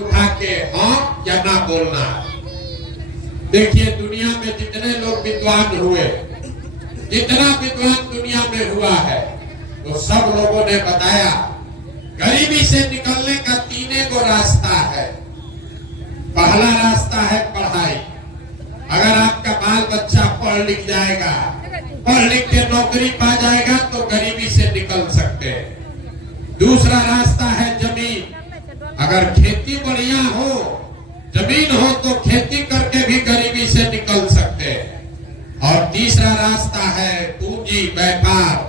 हाथ उठा के हाँ या ना बोलना है। देखिए दुनिया में जितने लोग विद्वान हुए, जितना विद्वान दुनिया में हुआ है, वो सब लोगों ने बताया गरीबी से निकलने का तीन गो रास्ता है। पहला रास्ता है पढ़ाई। अगर आपका बाल बच्चा पढ़ लिख जाएगा, पढ़ लिख के नौकरी पा जाएगा तो गरीबी से निकल सकते हैं। दूसरा रास्ता है जमीन। अगर खेती बढ़िया हो, जमीन हो तो खेती करके भी गरीबी से निकल सकते हैं। और तीसरा रास्ता है पूंजी, व्यापार।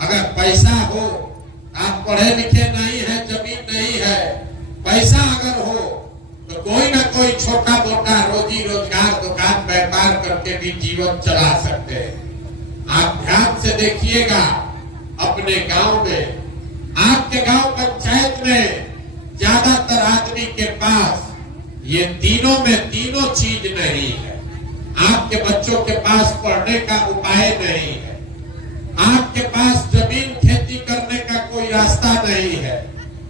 अगर पैसा हो, आप पढ़े लिखे नहीं है, जमीन नहीं है, पैसा अगर हो तो कोई ना कोई छोटा मोटा रोजी रोजगार, दुकान व्यापार करके भी जीवन चला सकते हैं। आप ध्यान से देखिएगा अपने गांव में, आपके गांव पंचायत में ज्यादातर आदमी के पास ये तीनों में तीनों चीज नहीं है। आपके बच्चों के पास पढ़ने का उपाय नहीं है, आपके पास जमीन खेती करने का कोई रास्ता नहीं है,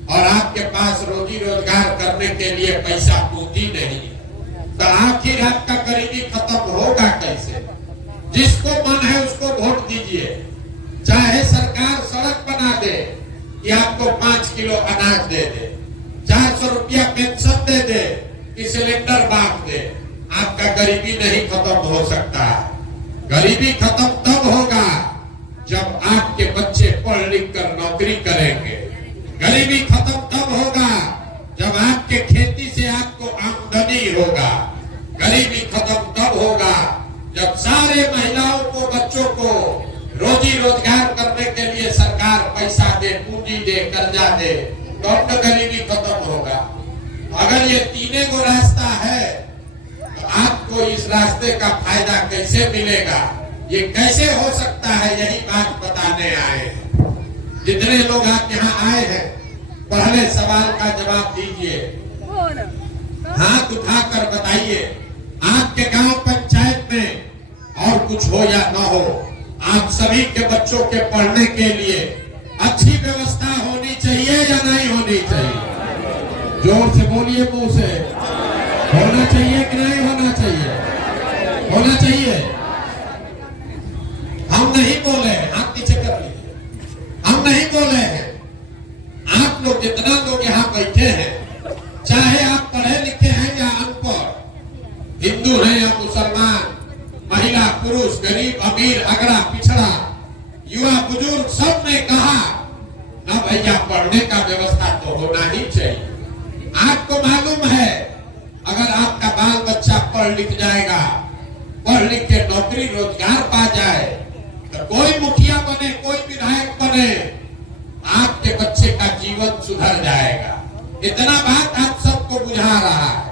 और आपके पास रोजी रोजगार करने के लिए पैसा पूंजी नहीं है। तो आखिर आपका गरीबी खत्म होगा कैसे? जिसको मन है उसको वोट दीजिए। चाहे सरकार सड़क बना दे कि आपको 5 किलो अनाज दे दे, 400 रुपया पेंशन दे दे कि सिलेंडर बांट दे, आपका गरीबी नहीं खत्म हो सकता। गरीबी खत्म तब होगा जब आपके बच्चे पढ़ लिख कर नौकरी करेंगे। गरीबी खत्म तब होगा जब आपके खेती से आपको आमदनी होगा। गरीबी खत्म तब होगा जब सारे महिलाओं को, बच्चों को रोजी रोजगार करने के लिए सरकार पैसा दे, पूंजी दे, कर्जा दे, तो गरीबी खत्म होगा। अगर ये तीनों को रास्ता है तो आपको इस रास्ते का फायदा कैसे मिलेगा, ये कैसे हो सकता है, यही बात बताने आए हैं। जितने लोग आप यहाँ आए हैं, पहले सवाल का जवाब दीजिए, हाथ उठाकर बताइए, आपके गांव पंचायत में और कुछ हो या न हो, आप सभी के बच्चों के पढ़ने के लिए अच्छी व्यवस्था होनी चाहिए या नहीं होनी चाहिए? जोर से बोलिए, मुंह से। होना चाहिए कि नहीं होना चाहिए? होना चाहिए। हम नहीं बोले, आप पीछे कर लीजिए, हम नहीं बोले हैं। आप लोग जितना लोग यहाँ बैठे हैं, चाहे आप पढ़े लिखे हैं या अनपढ़, हिंदू हैं या मुसलमान, महिला पुरुष, गरीब अमीर, अगड़ा पिछड़ा, युवा बुजुर्ग, सब ने कहा ना भैया पढ़ने का व्यवस्था तो होना ही चाहिए। आपको मालूम है अगर आपका बाल बच्चा पढ़ लिख जाएगा, पढ़ लिख के नौकरी रोजगार पा जाए, तो कोई मुखिया बने, कोई विधायक बने, आपके बच्चे का जीवन सुधर जाएगा। इतना बात आप सबको बुझा रहा है।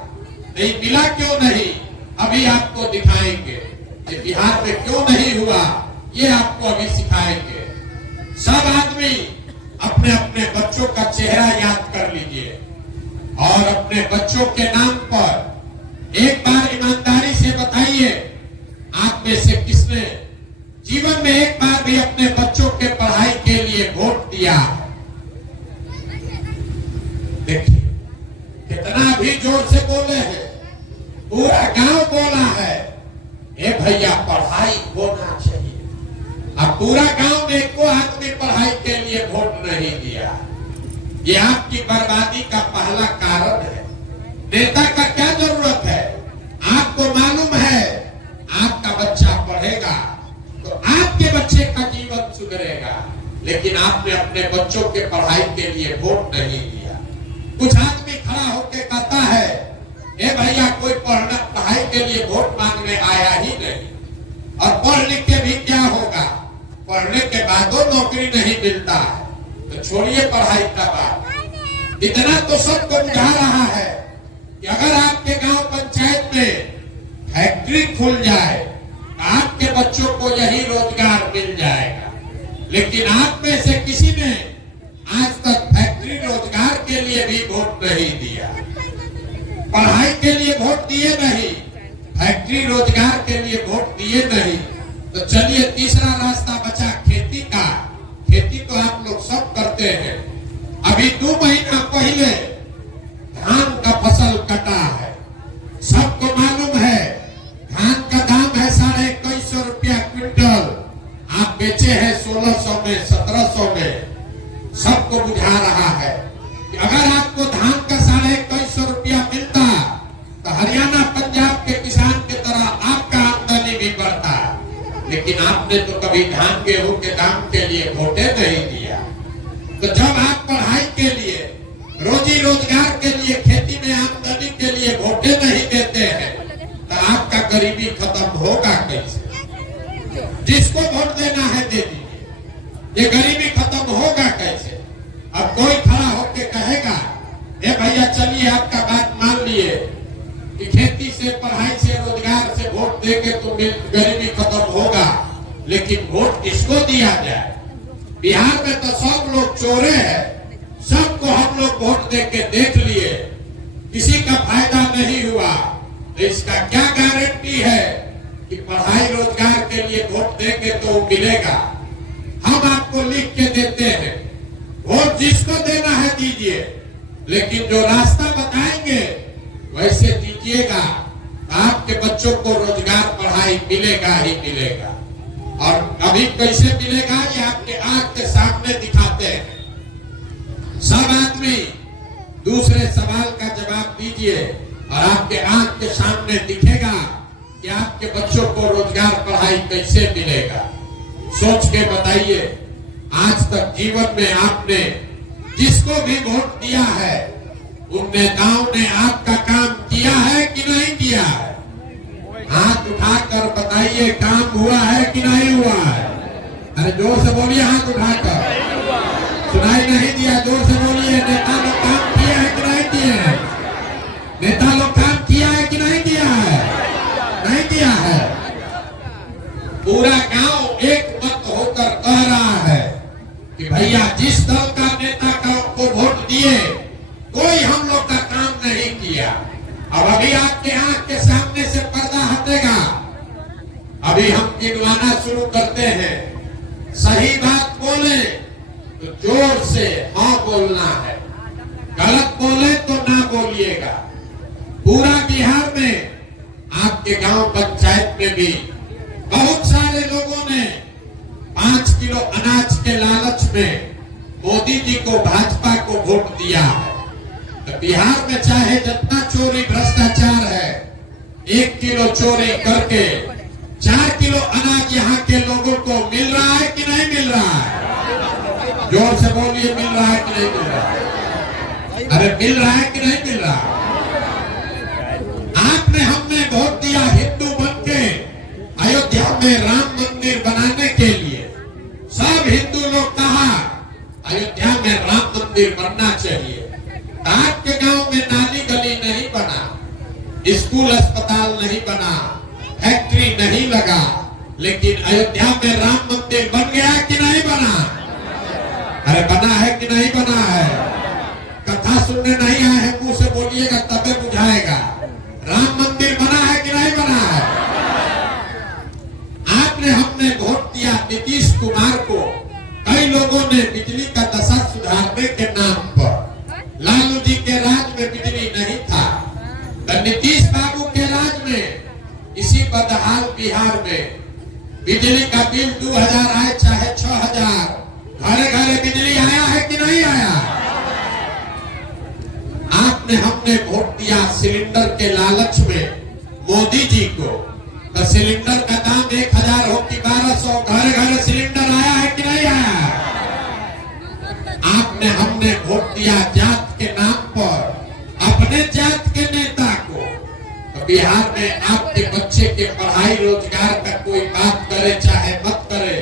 नहीं मिला क्यों नहीं, अभी आपको दिखाएंगे। ये बिहार में क्यों नहीं हुआ, ये आपको अभी सिखाएंगे। सब आदमी अपने अपने बच्चों का चेहरा याद कर लीजिए और अपने बच्चों के नाम पर एक बार ईमानदारी से बताइए, आप में से किसने जीवन में एक बार भी अपने बच्चों के पढ़ाई के लिए वोट दिया? देखिए कितना भी जोर से बोले हैं, पूरा गांव बोला है ए भैया पढ़ाई होना चाहिए। अब पूरा गांव में को आदमी पढ़ाई के लिए वोट नहीं दिया। ये आपकी बर्बादी का पहला कारण है। नेता का क्या जरूरत है? आपको मालूम है आपका बच्चा पढ़ेगा तो आपके बच्चे का जीवन सुधरेगा, लेकिन आपने अपने बच्चों के पढ़ाई के लिए वोट नहीं दिया। कुछ आदमी खड़ा होकर कहता है ए भैया कोई पढ़ाई के लिए वोट मांगने आया ही नहीं, और पढ़ लिख के भी क्या होगा, पढ़ने के बाद नौकरी नहीं मिलता है, तो छोड़िए पढ़ाई का बात। इतना तो सबको बुझा रहा है कि अगर आपके गांव पंचायत में फैक्ट्री खुल जाए, आपके बच्चों को यही रोजगार मिल जाएगा। लेकिन आप में से किसी ने आज तक फैक्ट्री रोजगार के लिए भी वोट नहीं दिया, पढ़ाई के लिए वोट दिए नहीं, फैक्ट्री रोजगार के लिए वोट दिए नहीं। तो चलिए तीसरा रास्ता बचा खेती का। खेती तो आप लोग सब करते हैं। अभी 2 महीना पहले धान का आपने तो कभी धान गेहूं के दाम के लिए वोटे नहीं दिया। तो जब आप पढ़ाई के लिए, रोजी रोजगार के लिए, खेती में आमदनी के लिए वोटे नहीं देते हैं, तो आपका गरीबी खत्म होगा कैसे? जिसको वोट देना है दे दीजिए, ये गरीबी खत्म होगा कैसे? अब कोई खड़ा होके कहेगा, ए भैया चलिए आपका बात मान लिए कि खेती से, पढ़ाई से, रोजगार से वोट देके तो गरीबी खत्म होगा, लेकिन वोट किसको दिया जाए? बिहार में तो सब लोग चोरे हैं, सबको हम लोग वोट देके देख लिए, किसी का फायदा नहीं हुआ। तो इसका क्या गारंटी है कि पढ़ाई रोजगार के लिए वोट देंगे तो मिलेगा? हम आपको लिख के देते हैं, वोट जिसको देना है दीजिए, लेकिन जो रास्ता बताएंगे वैसे दीजिएगा, आपके बच्चों को रोजगार, पढ़ाई मिलेगा ही मिलेगा। और अभी कैसे मिलेगा ये आपके आंख के सामने दिखाते हैं। सब आदमी दूसरे सवाल का जवाब दीजिए और आपके आंख के सामने दिखेगा कि आपके बच्चों को रोजगार, पढ़ाई कैसे मिलेगा। सोच के बताइए, आज तक जीवन में आपने जिसको भी वोट दिया है, उन नेताओं ने आपका काम किया है कि नहीं किया है? हाथ उठाकर बताइए, काम हुआ है कि नहीं हुआ है? अरे जोर से बोलिए, हाथ उठाकर। सुनाई नहीं दिया, जोर से बोलिए। नेता लोग काम किया है कि नहीं किया है? नेता लोग काम किया है कि नहीं किया है? नहीं किया है। पूरा गांव एक मत होकर कह रहा है कि भैया जिस दल का नेता को वोट दिए, कोई हम लोग का काम नहीं किया। अब अभी आपके आंख के सामने से पर्दा हटेगा, अभी हम गिनवाना शुरू करते हैं। सही बात बोले तो जोर से हाँ बोलना है, गलत बोले तो ना बोलिएगा। पूरा बिहार में, आपके गांव पंचायत में भी बहुत सारे लोगों ने 5 किलो अनाज के लालच में मोदी जी को, भाजपा को वोट दिया है। तो बिहार में चाहे जितना चोरी, भ्रष्टाचार है, 1 किलो चोरी करके 4 किलो अनाज यहाँ के लोगों को मिल रहा है कि नहीं मिल रहा है? जोर से बोलिए, मिल रहा है कि नहीं मिल रहा है? अरे मिल रहा है कि नहीं मिल रहा? आपने, हमने वोट दिया हिंदू बनके अयोध्या में राम मंदिर बनाने के लिए। सब हिंदू लोग कहा अयोध्या में राम मंदिर बनना चाहिए। आपके गांव में नाली गली नहीं बना, स्कूल अस्पताल नहीं बना, फैक्ट्री नहीं लगा, लेकिन अयोध्या में राम मंदिर बन गया कि नहीं बना? अरे बना है कि नहीं बना है? कथा सुनने नहीं आए हैं, मुंह से बोलिएगा तबे बुझाएगा। राम मंदिर बना है कि नहीं बना है? आपने, हमने वोट दिया नीतीश कुमार को। कई लोगों ने बिजली का दशा सुधारने के नाम पर, लालू जी के राज में बिजली नहीं था, तो नीतीश बाबू के राज में, इसी बदहाल बिहार में बिजली का बिल 2000 आए चाहे 6000, घरे घरे बिजली आया है कि नहीं आया? आपने, हमने वोट दिया सिलेंडर के लालच में मोदी जी को। तो सिलेंडर का दाम 1000 हो कि 1200, घरे घरे सिलेंडर आया है कि नहीं आया? आपने, हमने वोट दिया जात के नाम पर अपने जात के नेता को। तो बिहार में आपके बच्चे के पढ़ाई रोजगार का कोई बात करे चाहे मत करे,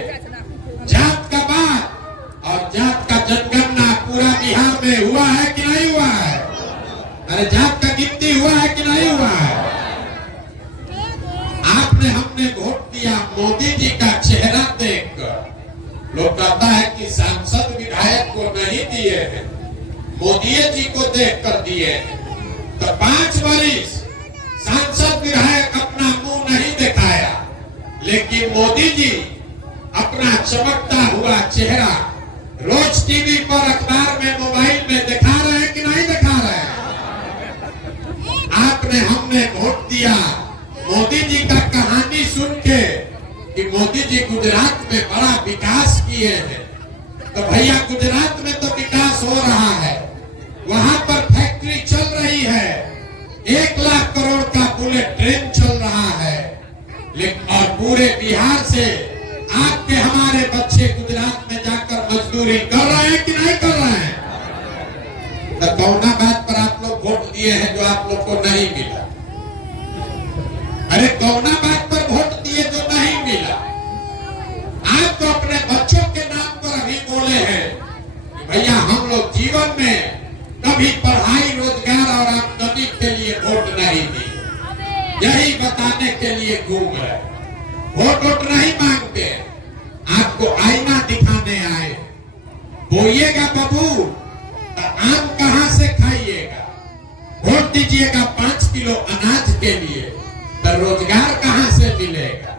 जात का बात और जात का जनगणना पूरा बिहार में हुआ है कि नहीं हुआ है? अरे जात का गिनती हुआ है कि नहीं हुआ है? आपने, हमने वोट दिया मोदी जी का चेहरा देखकर। लोग कहता है कि सांसद विधायक को नहीं दिए हैं, मोदी जी को देख कर दिए हैं। तो 5 वर्ष सांसद विधायक अपना मुंह नहीं दिखाया, लेकिन मोदी जी अपना चमकता हुआ चेहरा रोज टीवी पर, अखबार में, मोबाइल में दिखा रहे हैं कि नहीं दिखा रहे हैं? आपने, हमने वोट दिया मोदी जी का कहानी सुन के कि मोदी जी गुजरात में बड़ा विकास किए हैं। तो भैया गुजरात में तो विकास हो रहा है, वहां पर फैक्ट्री चल रही है, 1 लाख करोड़ का बुलेट ट्रेन चल रहा है, लेकिन और पूरे बिहार से आपके हमारे बच्चे गुजरात में जाकर मजदूरी कर रहे हैं कि नहीं कर रहे हैं? तो कौना बात पर आप लोग वोट दिए हैं जो आप लोग को नहीं मिला? अरे कौना बात पर वोट दिए जो नहीं मिला? आप तो अपने बच्चों के नाम पर अभी बोले हैं कि भैया हम लोग जीवन में कभी पढ़ाई, रोजगार और आमदनी के लिए वोट नहीं दिए, यही बताने के लिए घूम रहे। वोट नहीं मांगते, आपको आईना दिखाने आए। बोइएगा बाबू तो आम कहां से खाइएगा? वोट दीजिएगा 5 किलो अनाज के लिए तो रोजगार कहां से मिलेगा?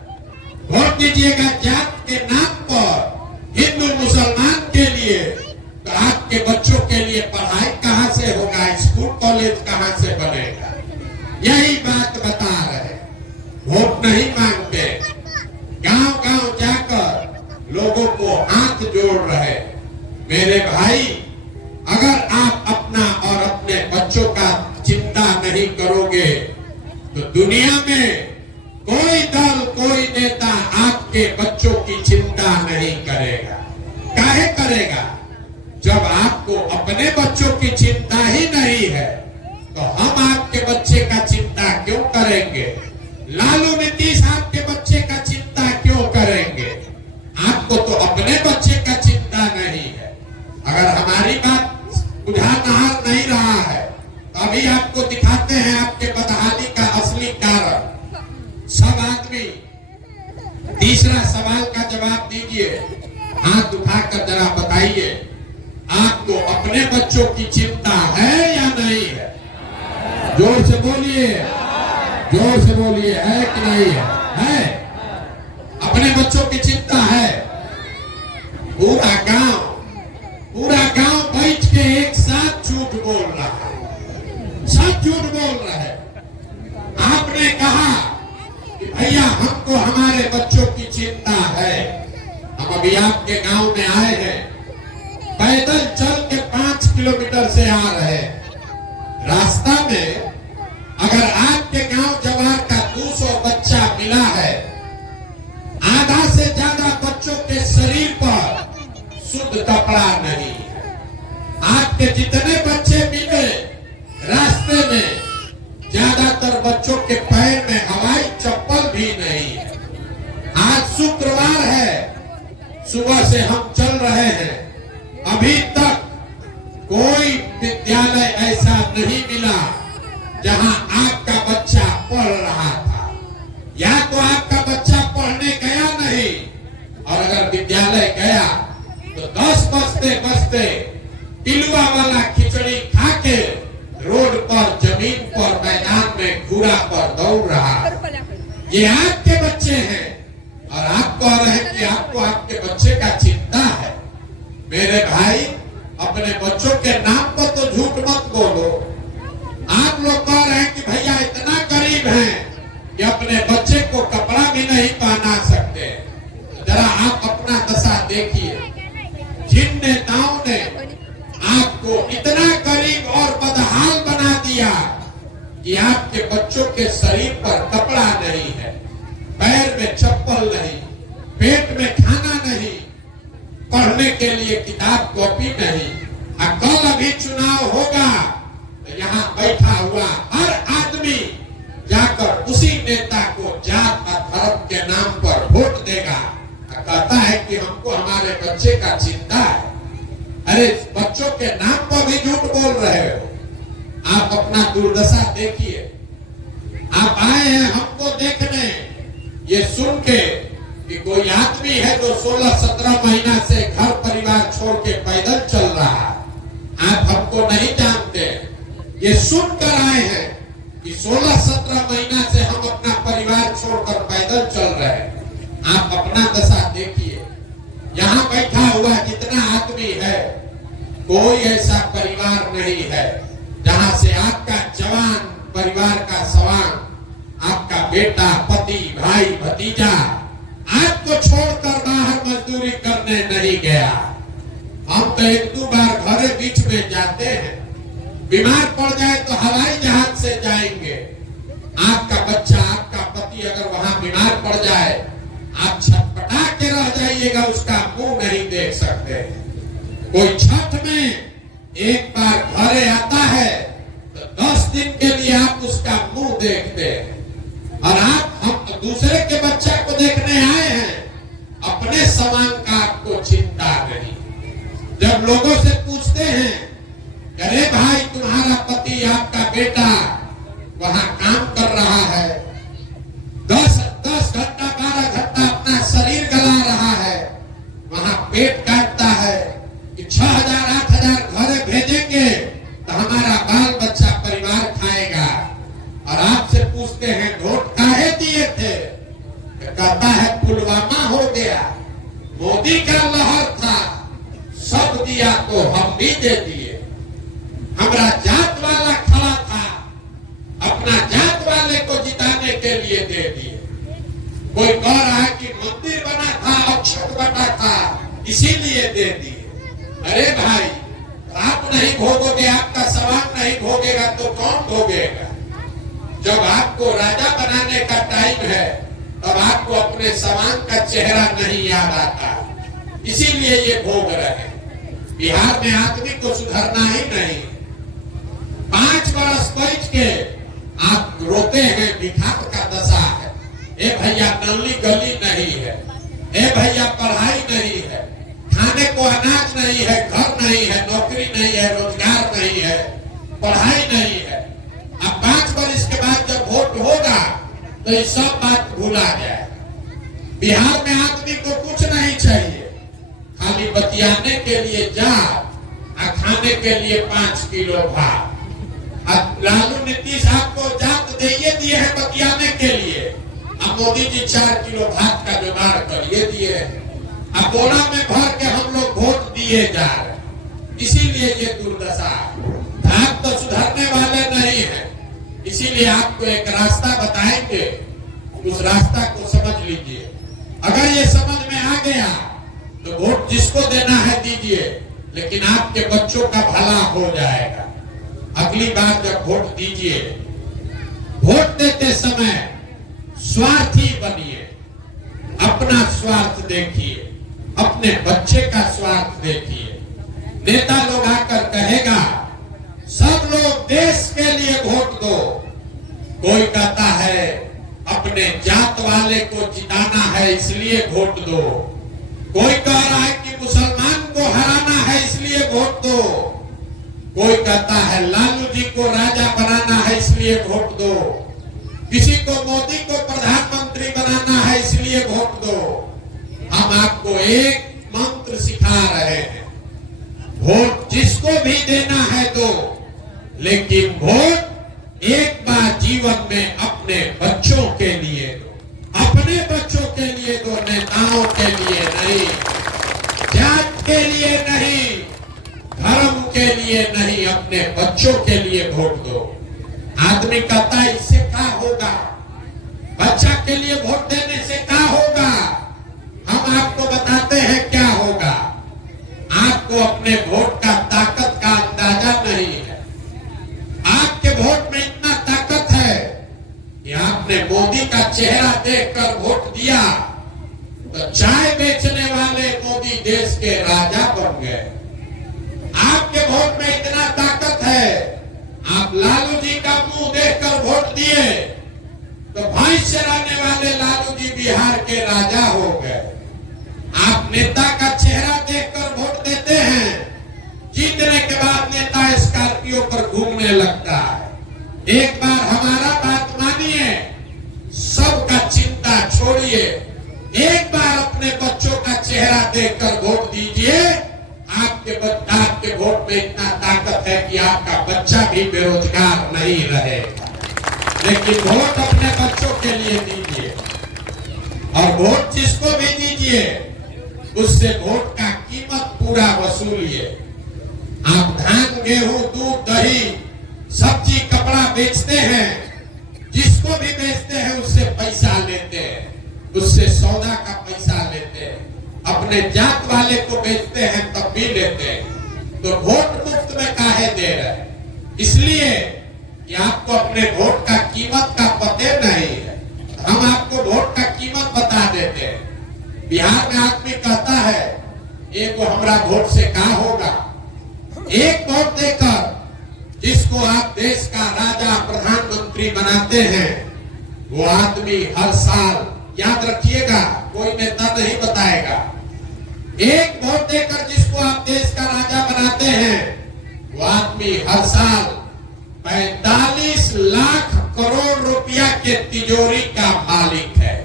वोट दीजिएगा जात के नाम पर हिंदू मुसलमान के लिए तो आपके बच्चों के लिए पढ़ाई कहां से होगा? स्कूल कॉलेज कहां से बनेगा? यही बात बता रहे। वोट नहीं मांगते, गांव गांव जाकर लोगों को हाथ जोड़ रहे। मेरे भाई, अगर आप अपना और अपने बच्चों का चिंता नहीं करोगे तो दुनिया में कोई दल, कोई नेता आपके बच्चों की चिंता नहीं करेगा। काहे करेगा? जब आपको अपने बच्चों की चिंता ही नहीं है तो हम आपके बच्चे का चिंता क्यों करेंगे? लालू नीतीश आपके बच्चे का चिंता क्यों करेंगे? आपको तो अपने बच्चे का चिंता नहीं है। अगर हमारी बात बुझा नहीं रहा है तो अभी आपको दिखाते हैं आपके बदहाली का असली कारण। सब आदमी तीसरा सवाल का जवाब दीजिए, हाथ उठाकर जरा बताइए, आपको अपने बच्चों की चिंता है या नहीं है? जोर से बोलिए, जोर से बोलिए, है कि नहीं है? है। अपने बच्चों की चिंता है। पूरा गांव बैठ के एक साथ झूठ बोल रहा है, सब झूठ बोल रहे हैं। आपने कहा कि भैया हमको हमारे बच्चों की चिंता है। हम अभी आपके गांव में आए हैं, पैदल चल के 5 किलोमीटर से आ रहे हैं। रास्ता में अगर आपके गांव जवार का 200 बच्चा मिला है, आधा से ज्यादा बच्चों के शरीर पर शुद्ध कपड़ा नहीं है। आपके जितने बच्चे मिले रास्ते में, ज्यादातर बच्चों के पैर में हवाई चप्पल भी नहीं है। आज शुक्रवार है, सुबह से हम चल रहे हैं, अभी तक कोई विद्यालय ऐसा नहीं मिला जहां आपका बच्चा पढ़ रहा था। या तो आपका बच्चा पढ़ने गया नहीं, और अगर विद्यालय गया तो 10 बजते पिलुआ वाला खिचड़ी खा के रोड पर, जमीन पर, मैदान में घूरा पर दौड़ रहा। ये आपके बच्चे हैं और आप कह रहे हैं कि आपको आपके बच्चे का चिंता है। मेरे भाई, अपने बच्चों के नाम पर तो झूठ मत बोलो। आप लोग कह रहे हैं कि भैया इतना गरीब हैं कि अपने बच्चे को कपड़ा भी नहीं पहना सकते। जरा आप अपना दशा देखिए। जिन नेताओं ने आपको इतना गरीब और बदहाल बना दिया कि आपके बच्चों के शरीर पर कपड़ा नहीं है, पैर में चप्पल नहीं, पेट में खाना नहीं, पढ़ने के लिए किताब कॉपी नहीं। कल अभी चुनाव होगा तो यहाँ बैठा हुआ हर आदमी जाकर उसी नेता को जात और धर्म के नाम पर वोट देगा, कहता है कि हमको हमारे बच्चे का चिंता है। अरे बच्चों के नाम पर भी झूठ बोल रहे हो। आप अपना दुर्दशा देखिए। आप आए हैं हमको देखने, ये सुन के कि कोई आदमी है जो 16-17 महीना से घर परिवार छोड़ के पैदल चल रहा है। आप हमको नहीं जानते, ये सुनकर आए हैं कि 16-17 महीना से हम अपना परिवार छोड़कर पैदल चल रहे हैं। आप अपना दशा देखिए। यहाँ बैठा हुआ जितना आदमी है, कोई ऐसा परिवार नहीं है जहां से आपका जवान परिवार का सवाल, आपका बेटा, पति, भाई, भतीजा आपको छोड़कर बाहर मजदूरी करने नहीं गया। हम तो 1-2 बार घरे बीच में जाते हैं, बीमार पड़ जाए तो हवाई जहाज से जाएंगे। आपका बच्चा, आपका पति अगर वहां बीमार पड़ जाए, आप छटपटा के रह जाइए लीजिएगा उसका मुंह नहीं देख सकते। कोई छठ में एक बार घरे आता है तो 10 दिन के लिए आप उसका मुंह देखते हैं। और आप हम दूसरे के बच्चा को देखने आए हैं, अपने समान का आपको चिंता नहीं। जब लोगों से पूछते हैं, अरे भाई तुम्हारा पति आपका बेटा वहां काम कर रहा है, 10 घंटा 12 घंटा अपना शरीर गला रहा है, वहां पेट काटता है कि 6,000 8,000 घरे भेजेंगे तो हमारा बाल बच्चा परिवार खाएगा। और आपसे पूछते हैं वोट काहे दिए थे, कहता है पुलवामा हो गया, मोदी का लहर था, सब दिया तो हम भी दे दिए। हमारा जात वाला खड़ा था, अपना जात वाले को जिताने के लिए दे दिए। कोई कह रहा है कि मंदिर बना था, अक्षत बना था, इसीलिए दे दिए। अरे भाई, आप नहीं भोगोगे, आपका सवाल नहीं भोगेगा तो कौन भोगेगा? जब आपको राजा बनाने का टाइम है तब आपको अपने सवाल का चेहरा नहीं याद आता, इसीलिए ये भोग रहे। बिहार में आदमी को सुधरना ही नहीं। 5 वर्ष बैठ के आप रोते हैं भिखारी का दशा है, ए भैया नली गली नहीं है, ए भैया पढ़ाई नहीं है, खाने को अनाज नहीं है, घर नहीं है, नौकरी नहीं है, रोजगार नहीं है, पढ़ाई नहीं है। अब 5 वर्ष के बाद जब वोट होगा तो ये सब बात भूला जाए। बिहार में आदमी को कुछ नहीं चाहिए, खाली बतियाने के लिए जाओ और खाने के लिए 5 किलो भात। अब लालू नीतीश आपको जात दिए हैं बतियाने के लिए, अब मोदी जी 4 किलो भात का जुगाड़ करिए दिए। अब बोरा में भर के हम लोग वोट दिए जा रहे, इसीलिए ये दुर्दशा। आप तो सुधरने वाले नहीं है, इसीलिए आपको एक रास्ता बताएंगे, उस रास्ता को समझ लीजिए। अगर ये समझ में आ गया तो वोट जिसको देना है दीजिए, लेकिन आपके बच्चों का भला हो जाएगा। अगली बार जब वोट दीजिए, वोट देते समय स्वार्थी बनिए, अपना स्वार्थ देखिए, अपने बच्चे का स्वार्थ देखिए। नेता लोग आकर कहेगा सब लोग देश के लिए वोट दो, कोई कहता है अपने जात वाले को जिताना है इसलिए वोट दो, कोई कह रहा है कि मुसलमान को हराना है इसलिए वोट दो, कोई कहता है लालू जी को राजा बनाना है इसलिए वोट दो, किसी को मोदी को प्रधानमंत्री बनाना है इसलिए वोट दो। हम आपको एक मंत्र सिखा रहे हैं, वोट जिसको भी देना है दो, लेकिन वोट एक बार जीवन में अपने बच्चों के लिए दो, अपने बच्चों के लिए दो, नेताओं के लिए नहीं, जात के लिए नहीं, धर्म के लिए नहीं, अपने बच्चों के लिए वोट दो। आदमी कहता है इससे क्या होगा, बच्चा के लिए वोट देने से क्या होगा? हम आपको बताते हैं क्या होगा। आपको अपने वोट का ताकत का अंदाजा नहीं है। आपके वोट में इतना ताकत है कि आपने मोदी का चेहरा देखकर वोट दिया तो चाय बेचने वाले मोदी देश के राजा बन गए। आपके वोट में इतना ताकत है, आप लालू जी का मुंह देखकर वोट दिए तो भैंस चराने वाले लालू जी बिहार के राजा हो गए। आप नेता का चेहरा देखकर वोट देते हैं, जीतने के बाद नेता स्कॉर्पियो पर घूमने लगता है। एक बार हमारा बात मानिए, सबका चिंता छोड़िए, एक बार अपने बच्चों का चेहरा देखकर वोट दीजिए। आपके वोट में इतना ताकत है कि आपका बच्चा भी बेरोजगार नहीं रहेगा। लेकिन वोट अपने बच्चों के लिए दीजिए, और वोट जिसको भी दीजिए उससे वोट का कीमत पूरा वसूलिए। आप धान, गेहूं, दूध, दही, सब्जी, कपड़ा बेचते हैं, जिसको भी बेचते हैं उससे पैसा लेते हैं, उससे सौदा का पैसा लेते हैं। अपने जात वाले को बेचते हैं तब भी लेते हैं, तो वोट मुफ्त में काहे दे रहे? इसलिए कि आपको अपने वोट का कीमत का पते नहीं है। हम आपको वोट का कीमत बता देते हैं। बिहार में आदमी कहता है एक वो हमारा वोट से क्या होगा। एक वोट देकर जिसको आप देश का राजा प्रधानमंत्री बनाते हैं, वो आदमी हर साल, याद रखिएगा, कोई नेता नहीं बताएगा, एक वोट देकर जिसको आप देश का राजा बनाते हैं, वो आदमी हर साल 45 लाख करोड़ रुपया के तिजोरी का मालिक है।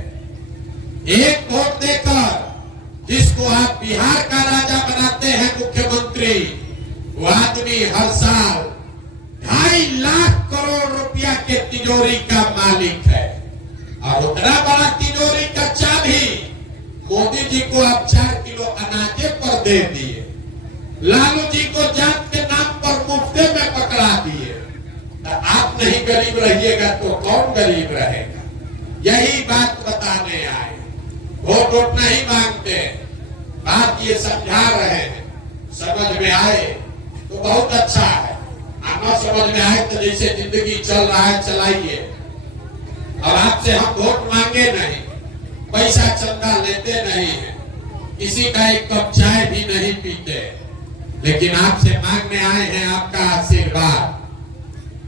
एक वोट देकर जिसको आप बिहार का राजा बनाते हैं, मुख्यमंत्री, वो आदमी हर साल 2.5 लाख करोड़ रुपया के तिजोरी का मालिक है। और उतना बड़ा तिजोरी का चाबी मोदी जी को आप 4 किलो अनाजे पर दे दिए, लालू जी को जात के नाम पर मुफ्ते में पकड़ा दिए। तो आप नहीं गरीब रहिएगा तो कौन गरीब रहेगा? यही बात बताने आए। वोट वोट नहीं मांगते, बात ये समझा रहे हैं। समझ में आए तो बहुत अच्छा है, न समझ में आए तो जैसे जिंदगी चल रहा है चलाइए। और आपसे हम वोट मांगे नहीं, पैसा चंदा लेते नहीं है, किसी का एक कप चाय भी नहीं पीते, लेकिन आपसे मांगने आए हैं आपका आशीर्वाद।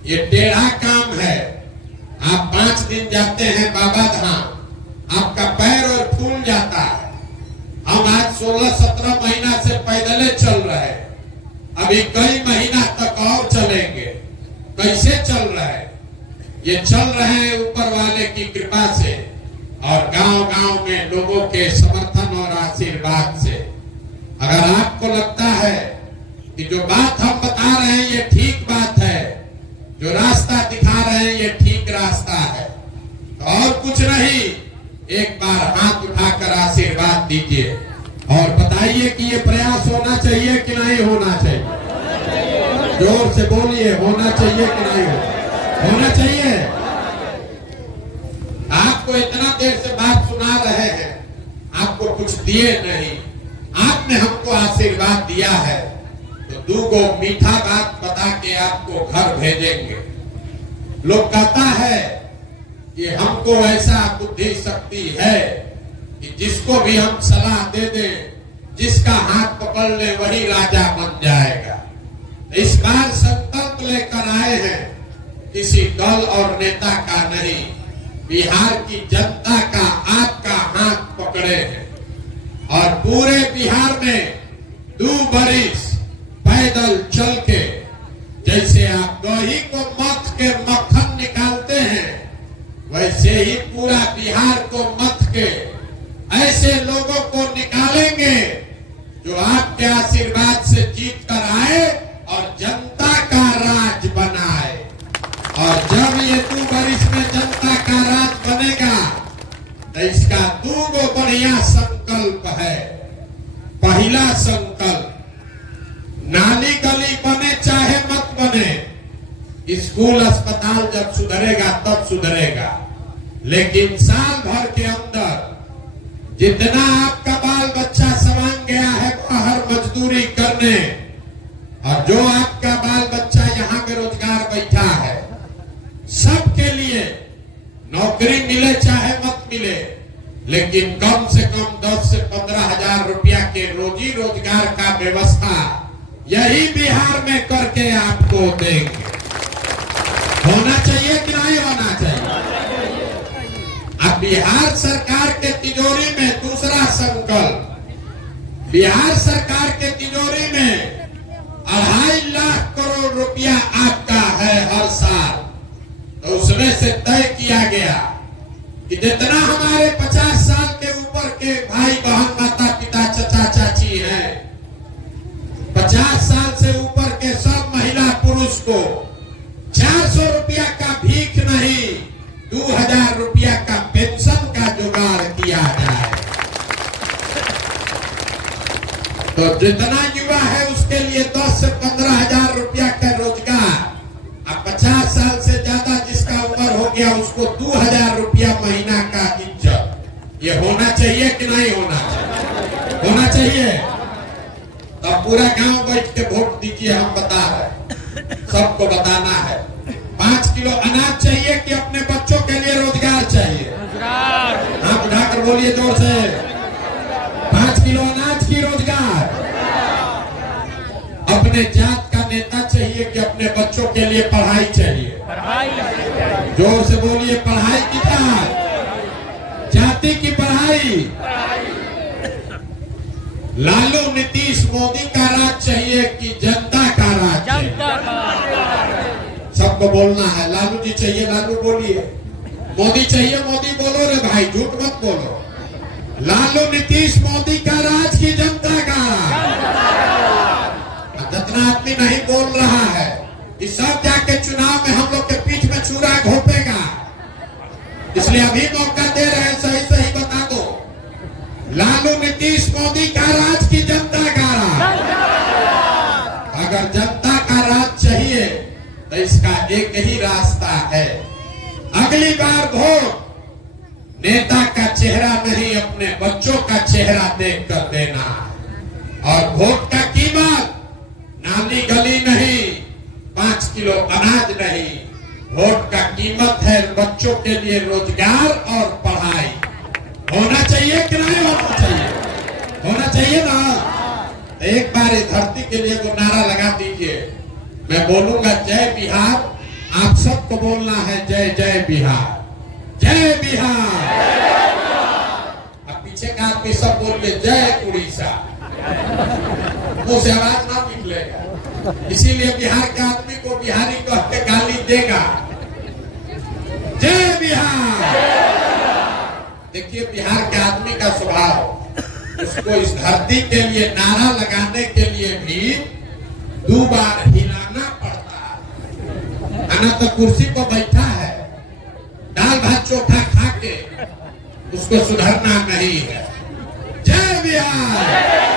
ये टेढ़ा काम है। आप 5 दिन जाते हैं बाबा धाम, आपका पैर और फूल जाता है। हम आज 16-17 महीना से पैदल चल रहे हैं, अभी कई महीना तक और चलेंगे। कैसे चल रहे हैं? ये चल रहे हैं ऊपर वाले की कृपा से और गांव-गांव में लोगों के समर्थन और आशीर्वाद से। अगर आपको लगता है कि जो बात हम बता रहे हैं ये ठीक बात है, जो रास्ता दिखा रहे हैं ये ठीक रास्ता है, तो और कुछ नहीं, एक बार हाथ उठाकर आशीर्वाद दीजिए और बताइए कि ये प्रयास होना चाहिए कि नहीं होना चाहिए। जोर से बोलिए, होना चाहिए कि नहीं होना चाहिए। आपको इतना देर से बात सुना रहे हैं, आपको कुछ दिए नहीं, आपने हमको आशीर्वाद दिया है, तो 2 गो मीठा बात बता के आपको घर भेजेंगे। लोग कहता है कि हमको ऐसा बुद्धि शक्ति है कि जिसको भी हम सलाह दे दें, जिसका हाथ पकड़ ले वही राजा बन जाएगा। इस बार संकल्प लेकर आए हैं, किसी दल और नेता का नहीं, बिहार की जनता का आपका हाथ पकड़े हैं। और पूरे बिहार में 2 बरिस पैदल चल के, जैसे आप दही को मथ के मक्खन निकालते हैं, वैसे ही पूरा बिहार को मथ के ऐसे लोगों को निकालेंगे जो आपके आशीर्वाद से जीत कर आए और जनता का राज बनाए। और जब ये 2 बरिस में जनता का राज बनेगा तो इसका 2 गो बढ़िया संकल्प है। पहला संकल्प, नाली गली बने चाहे मत बने, स्कूल अस्पताल जब सुधरेगा तब सुधरेगा, लेकिन साल भर के अंदर जितना आपका बाल बच्चा समान गया है बाहर मजदूरी करने, और जो आपका बाल बच्चा यहाँ बेरोजगार बैठा है, सबके लिए नौकरी मिले चाहे मत मिले, लेकिन कम से कम 10 से 15 हजार रुपया के रोजी रोजगार का व्यवस्था यही बिहार में करके आपको देंगे। होना चाहिए कि नहीं होना चाहिए? अब बिहार सरकार के तिजोरी में दूसरा संकल्प, बिहार सरकार के तिजोरी में 2.5 लाख करोड़ रुपया आपका है हर साल। तो उसमें से तय किया गया कि जितना हमारे 50 साल के ऊपर के भाई बहन माता पिता चचा चाची हैं, 50 साल से ऊपर के सब महिला पुरुष को 400 रुपया का भीख नहीं, 2000 रुपया का पेंशन का जुगाड़ किया जाए। तो जितना युवा है उसके लिए 10 से 15 हजार रुपया का रोजगार। अब 50 साल से ज्यादा जिसका उम्र हो गया उसको 2000 रुपया महीना का इज्जत। ये होना चाहिए कि नहीं होना चाहिए? होना चाहिए। तब पूरा गांव बैठ के वोट दीजिए, हम बता रहे, सबको बताना है। 5 किलो अनाज चाहिए कि अपने बच्चों के लिए रोजगार चाहिए? हाँ, उठाकर बोलिए जोर से। किलो अनाज की रोजगार। अपने जात का नेता चाहिए कि अपने बच्चों के लिए पढ़ाई चाहिए? जोर से बोलिए, पढ़ाई की जात, जाति की पढ़ाई। लालू नीतीश मोदी का राज चाहिए कि जनता का राज चाहिए? सबको बोलना है, लालू जी चाहिए लालू बोलिए, मोदी चाहिए मोदी बोलो रे भाई, झूठ मत बोलो। लालू नीतीश मोदी का राज की जनता का राज? जितना आदमी नहीं बोल रहा है कि सब जाके चुनाव में हम लोग के पीठ में छुरा घोपेगा, इसलिए अभी मौका दे रहे हैं, सही सही बता दो, लालू नीतीश मोदी का राज की जनता का राज? अगर जनता का राज चाहिए तो इसका एक ही रास्ता है, अगली बार वोट नेता का चेहरा नहीं, अपने बच्चों का चेहरा देख कर देना। और वोट का कीमत नाली गली नहीं, 5 किलो अनाज नहीं, वोट का कीमत है बच्चों के लिए रोजगार और पढ़ाई। होना चाहिए कि नहीं होना चाहिए? होना चाहिए ना। एक बार इस धरती के लिए वो नारा लगा दीजिए, मैं बोलूंगा जय बिहार, आप सबको बोलना है जय जय बिहार, जय बिहार। अब पीछे का आदमी सब बोलिए जय उड़ीसा, मुंह से आवाज ना निकलेगा, इसीलिए बिहार के आदमी को बिहारी कह के गाली देगा। जय बिहार। देखिए बिहार के आदमी का स्वभाव, उसको इस धरती के लिए नारा लगाने के लिए भी 2 बार हिलाना पड़ता है। आना तो कुर्सी पर बैठा है, दाल भात चोखा खा के उसको सुधरना नहीं है। जय बिहार।